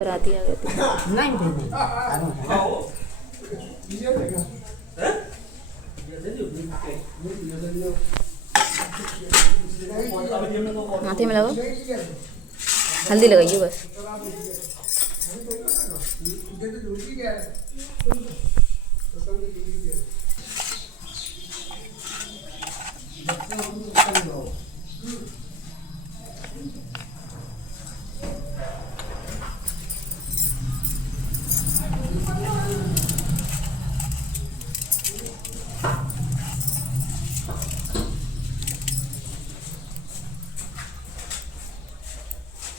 राती आ गई थी। नहीं नहीं माथे में लगाओ, हल्दी लगाइए बस।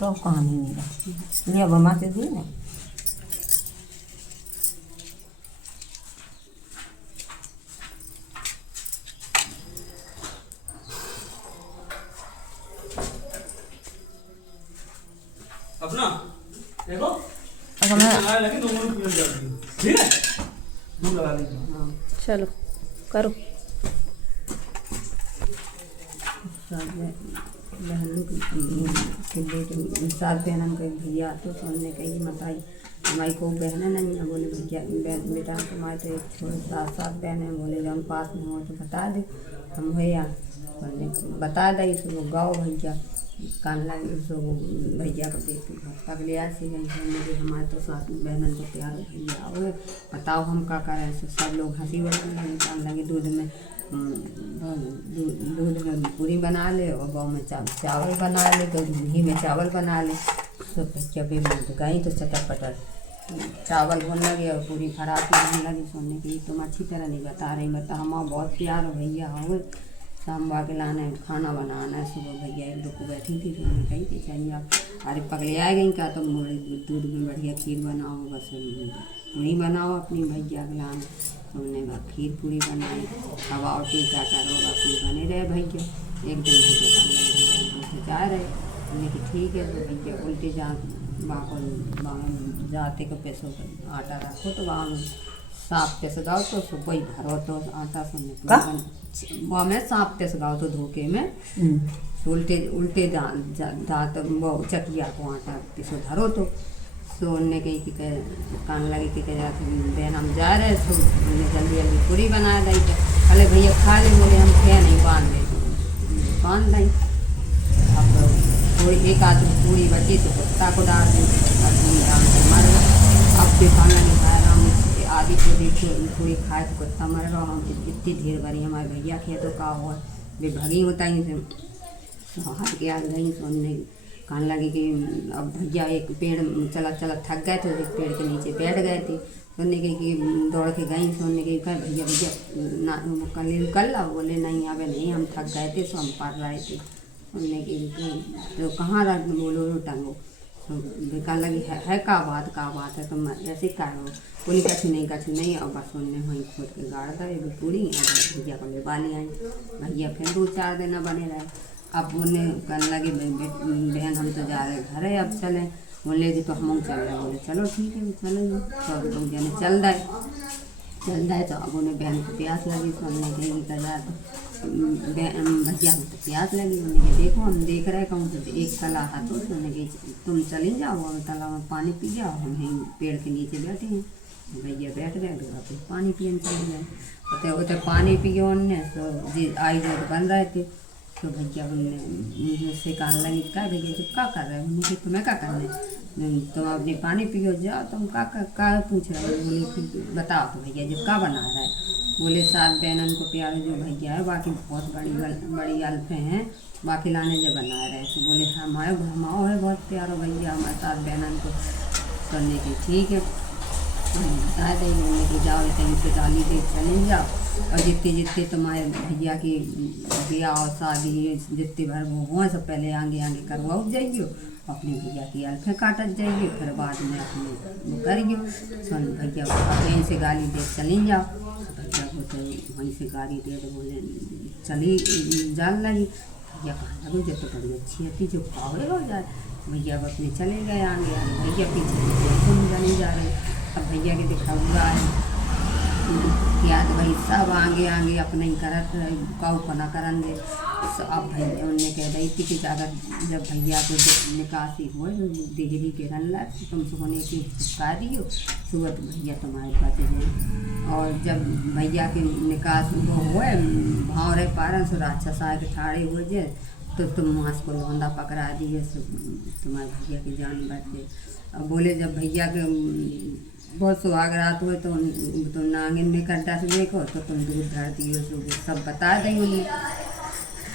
तो कहानी नहीं रखती ये बमा से दी ना अपना देखो अब हमें लगे दोनों में पीने जाती है, ठीक है दूध लगा लेंगे। चलो करो। बहनों के बेटे सात बहनों के भैया तो सुनने कही मताई हमारी को बहन नहीं है। बोले भैया बेटा तुम्हारे तो एक छोटे सात बहन है। बोले हम पास में हो तो बता दे हम भैया बता दे इसको गाओ भैया कान लगे उसको भैया को देख पगलिया से नहीं हमारे तो साथ में बहन को प्यार भैया हो बताओ हम क्या करें। सब लोग हंसी बरसने लगे। कान लगे दूध में पूरी बना ले और गाँव में चावल बना ले तो घी में चावल बना ले। तो जब ये गई तो चटर पटर चावल भून लगे और पूरी खराब होने लगी। सोने की तुम अच्छी तरह नहीं बता रही बता हमारा बहुत प्यार हो भैया हो शाम के लाना है खाना बनाना है। सुबह भैया एक दो को बैठी थी तो उन्होंने कही थी चाहिए आप अरे पगलिया गई क्या तुम मोड़े दूध में बढ़िया खीर बनाओ बस पूरी बनाओ अपनी भैया के लाना। उन्होंने खीर पूरी बनाई हवा टीका करो अपनी बने रहे भैया। एक दिन भैया जा रहे उन्होंने कि ठीक है तो भैया उल्टे वहाँ जाते को पैसों का आटा रखो तो वहाँ में साफ पैसे गाओ तो सुबह ही भरो तो आटा सुनने वहाँ में साफ पैसे गाओ तो धोखे में उल्टे दाँत वो चकिया को आटा पैसो धरो तो उनने कही कि कान लगे कि बहन हम जा रहे तो उन्हें जल्दी जल्दी पूरी बना दी तो अरे भैया खा ले। बोले हम क्या नहीं बांध दी अब थोड़ी एक आध पूरी बची तो कुत्ता को डाल दी और पूरी डाल कर मर गए। अब भी खाना नहीं खाया हम आधी पूरी खाए तो कुत्ता मर रहा। हम इतनी ढेर भरी हमारे भैया खे तो का हुआ वे भगी बताई से हाथ के आग गई सोने कान लगे कि अब भैया एक पेड़ चला चला थक गए तो एक पेड़ के नीचे बैठ गए थे। सोने के कि दौड़ के गई सोने के कहा भैया भैया ना कल ला। बोले नहीं अबे नहीं हम थक गए थे तो हम पढ़ रहे थे। सुनने की तो कहाँ रख बोलो टंगो तो बेकार लगी है का बात है तुम ऐसे का हो। बोली कछु नहीं और बस उनने वहीं खोद के गाड़ गए पूरी भैया को ले बाली आई। भैया फिर 2-4 दिन बने रहे। अब उन्हें कहने लगे बहन हम तो जा रहे घर है अब चलें। बोले कि तो हम चल रहे। बोले चलो ठीक है चलो तो लोग जाने चल रहे तो अब उन्हें बहन को प्यास लगी तो हमने कही कि यार भैया हम तो प्यास लगी। उन्होंने कहा देखो हम देख रहे कहूँ तो एक तला था तो उन्होंने कही तुम चली जाओ हम तालाब में पानी पी जाओ हम यहीं पेड़ के नीचे बैठे हैं। भैया बैठ गए तो पानी पिए चले गए उतने पानी पिए उनने तो जी आई जो बन रहे थे तो भैया मुझसे कान लगी क्या भैया जब क्या कर रहे हैं। मुझे तुम्हें क्या करना है तुम अपने पानी पियो जाओ तुम क्या पूछ रहे हो। बोले फिर बताओ तो भैया जब क्या बना रहा है। बोले सात बहनन को प्यार जो भैया है बाकी बहुत बड़ी अल्फे हैं बाकी लाने जब बना रहे तो बोले हमाओ है बहुत प्यारो भैया हमारे सात बहनन को करने की ठीक है बता देंगे कि जाओ कहीं से डाली दे चले जाओ और जितने तुम्हारे भैया की ब्याह और शादी जितने भर वो हों सब पहले आगे करवाओ जाइए अपने भैया की अल्फे काटत जाइए फिर बाद में अपने वो करिए। सुन भैया को कहीं से गाली दे चली जाओ भैया को तो वहीं से गाली दे तो बोले चली जान लगी। भैया कहाँ लगो जब तो बड़ी अच्छी आती जो पावे हो जाए। भैया अब अपने चले गए आगे भैया पीछे तुम जाने जा रहे। अब भैया के दिखा हुआ है याद भाई सब आगे आगे अपने ही करत काऊ पना करन दे। अब भैया उनने कह रही थी कि अगर जब भैया को निकासी हो देहरी के रन ला तुम सोने की चिपका दियो सुबह तो भैया तुम्हारे पास जाए। और जब भैया के निकास वो हुए भावरे पारन सो राक्षस आके ठाड़े हो जाए तो तुम मांस को लौंदा पकड़ा दिए तुम्हारे भैया की जान बच गई। अब बोले जब भैया के बहुत सुहाग रात हुए तो नांगिन में कड्डा से देखो तो तुम दूध धर दियो सब बता दें उन्हें।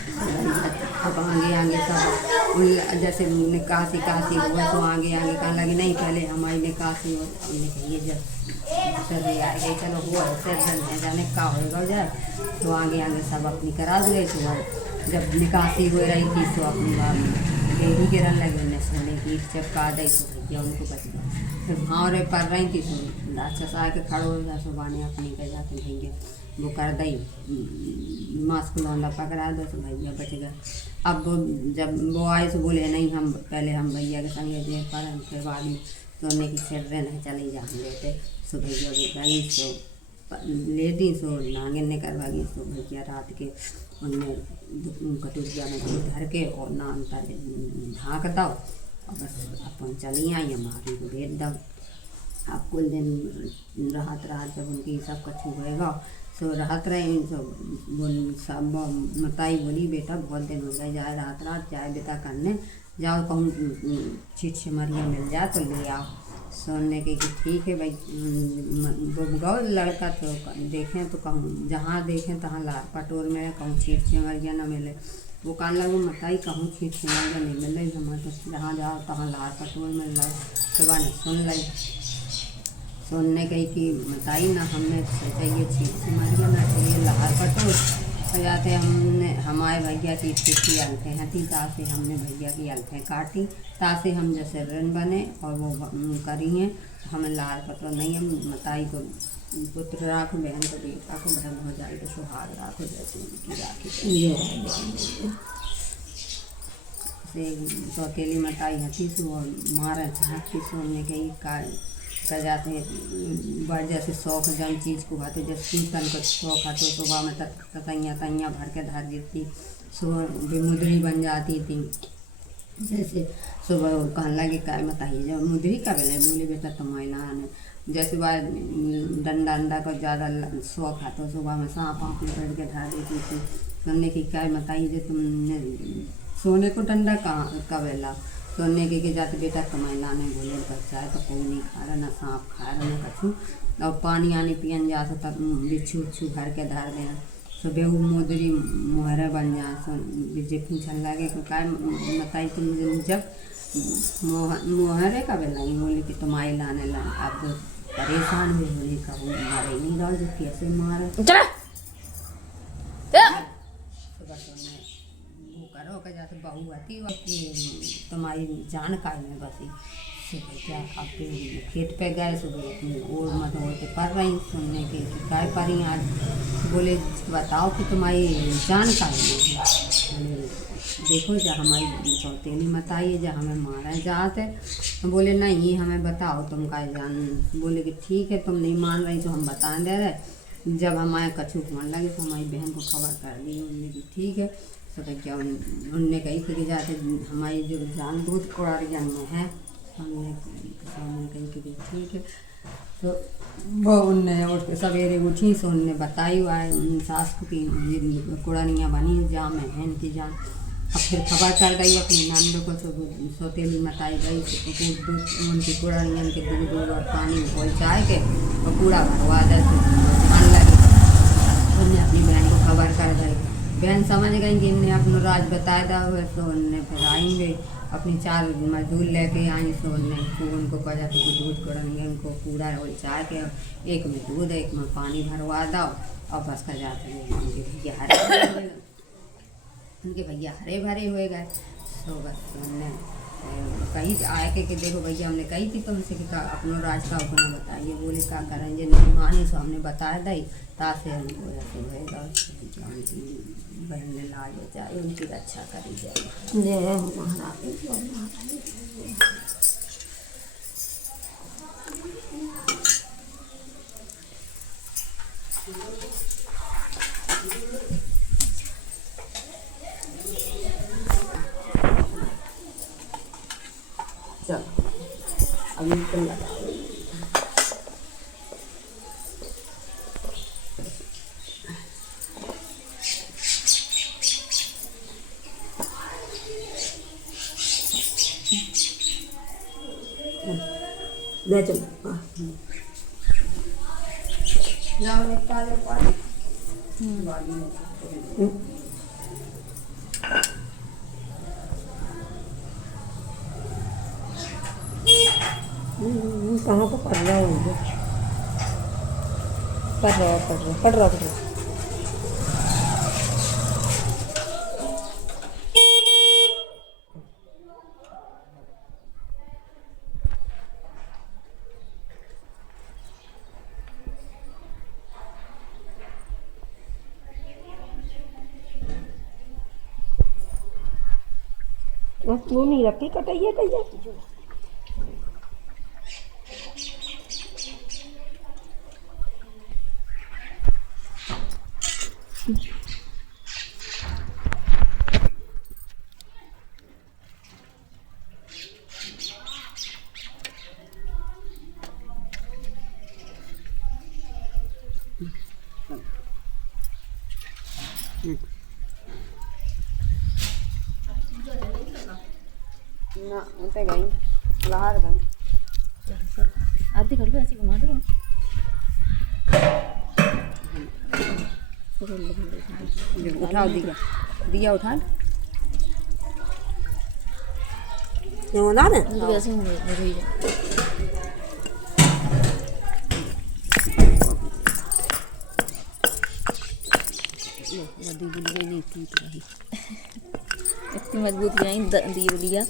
अब आगे आगे सब जैसे निकासी कासी हुआ तो आगे आगे कहने लगे नहीं पहले हमारी निकासी हो। हमने कहिए जब सर आए चलो हुआ सर जाने का होगा जाए तो आगे आगे सब अपनी करा दिए। तो जब निकासी हो रही थी तो अपनी बात देवी के रन लगे उन्हें सोने की चपका दी तो भैया उनको बच गया। फिर भावरे पड़ रही थी तो राक्षस आके खड़ो हो जा सुबाने अपनी कह जाते भैया वो कर दी मांस को लौंदा पकड़ा दो तो भैया बच गया। अब वो जब वो आए तो बोले नहीं हम पहले हम भैया के संगे जे पर हम फिर बाद में सोने की सिर नहीं चले जा हम लेते सो भैया गई सो ले दी सो नांगे ने करवा गई सो भैया रात के उनमें कटोरिया में दूध धर के और नान पर ढाँक दो और बस अपन चली आई हमारी को भेज दो। अब कुल दिन राहत जब उनकी सब कछु होएगा सो राहत रहे सब मताई बोली बेटा बहुत दिन हो गए जाए रात चाय बेटा करने जाओ कहूँ छिट सिमरिया मिल जाए तो ले आओ। सोने के कि ठीक है भाई गौ लड़का तो देखें तो कहूँ जहाँ देखें तहाँ लार पटोर में कहूँ छिट सिमरिया न मिले वो कान लगो मताई कहूँ छिट सिमरिया नहीं मिल रही हमारे तो जहाँ जाओ तहाँ लार पटोर मिल रहा सुबह ने सुन ली सुनने गई कि मताई ना हमने चाहिए छिट सिमरिया ना चाहिए लार पटोर हो जाते हमने हमारे भैया की स्थिति अल्फे हती तासे हमने भैया की अल्फे काटी तासे हम जैसे रन बने और वो करी हैं हमें लाल पटोर नहीं हम मताई को पुत्र राखो बहन को बेटा को बहन हो जाए तो सुहाग राखो जैसे उनकी राखी से सौतेली मताई हती सो मारे झाँकी सोने गई का जाते बढ़ जैसे शौक जम चीज़ को हाथे जैसे कीर्तन को शौक हाथों सुबह में तैयाँ भर के धर देती सुबह बेमुदरी बन जाती थी। जैसे सुबह कहने लगे क्या बताइए जब मुदरी का बेले बोले बेटा तुम्हारी ने जैसे वह डंडा को ज़्यादा शौक हाथों सुबह में सांप आँख में बैठ के धर देती थी। हमने कि क्या बताइए जो तुमने सोने को डंडा कहाँ का बेला सोने के जाते बेटा कमाई लाने बोले बच्चा है तो कोई नहीं खा रहा ना सांप खा रहा ना कछू और पानी आने पियन जा सो तब बिच्छू उच्छू भर के धर देना सो बेहू मोदरी मोहरे बन जा सो जे पूछने लगे कि क्या बताई तुम जब मोहरे का बेला बोले कि तुम्हारी लाने ला अब परेशान भी बोली कहूँ मारे नहीं डाल जो कैसे मारे करो का जाते बहू आती और तुम्हारी जानकारी में बसी क्या अब खेत पे गए सुबह और मत होते पढ़ रही सुनने के काय पढ़ी आज बोले बताओ कि तुम्हारी जानकारी में देखो जा हमारी सौतेली मत आइए जा हमें मारा जाते बोले नहीं हमें बताओ तुम का जान बोले कि ठीक है तुम नहीं मान रही तो हम बता दे रहे। जब हमारे कछू होने लगे तो हमारी बहन को खबर कर दी उन्होंने कि ठीक है तो क्या उनने कही कि जाते हमारी जो जान दूध कोड़िया में है हमने कही कि ठीक है तो वो उनने सवेरे उठी से उनने बताई हुआ है सास को कि कुड़निया बनी जा में है इनकी जान। अब फिर खबर कर गई अपनी नंद को सौतेली मताई गई तो दूध उनकी कुड़नियन के दूध और पानी पहुँचा के और कूड़ा भरवा दे तो मान लगी उनने अपनी बहन को खबर कर गई। बहन समझ गई कि इनने अपना राज बताया हुआ तो उनने फिर आएंगे अपनी 4 मजदूर लेके आई तो उनने उनको कहा जाता कि दूध कोड़ेंगे उनको पूरा उलचा के एक में दूध एक में पानी भरवा दो और बस का जाते उनके भैया हरे भरे हुए गए। तो बस उनने कही आए के देखो भैया हमने कही थी तुमसे कि अपना राज का अपना बताइए बोले क्या करेंगे नहीं मानी सो हमने बताया दी तासे होएगा बहन ने लाज जाए उनकी रक्षा करी जाए। जय महाराज। बिल्कुल लगा। ले चलो जाओ निकाले पानी। कहाँ पर पढ़ रहा हूँ? पढ़ रहा तू नहीं रखी कटाइए कहिए। ना उते गई बाहर गई आधी कर लो ऐसे घुमा दो। उठाओ दिया उठा ये होना ना ऐसे ही इतनी मजबूत दिया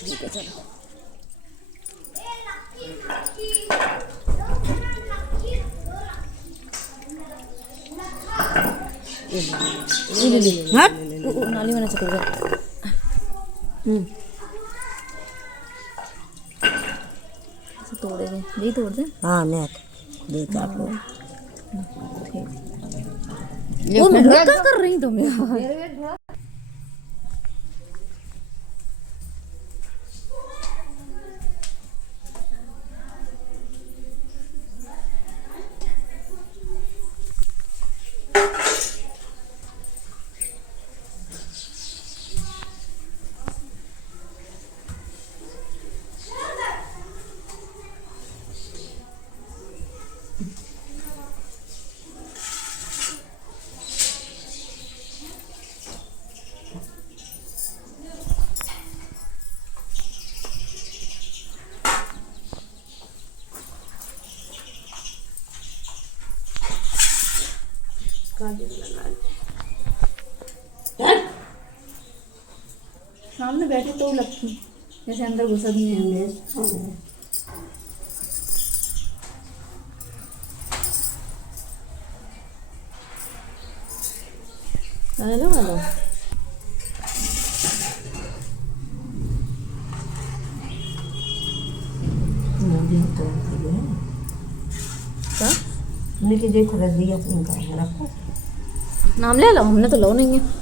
ठीक है चलो। नाली में चल रहा। तोड़े दे यही तोड़ दे। हाँ मैं दे काटो। वो मेहनत क्या कर रही तुम यार? सामने बैठे तो लगती जैसे अंदर घुसा भी नहीं है। हेलो हेलो क्या देखो रख दिया रखो नाम ले लो हमने तो लो नहीं है।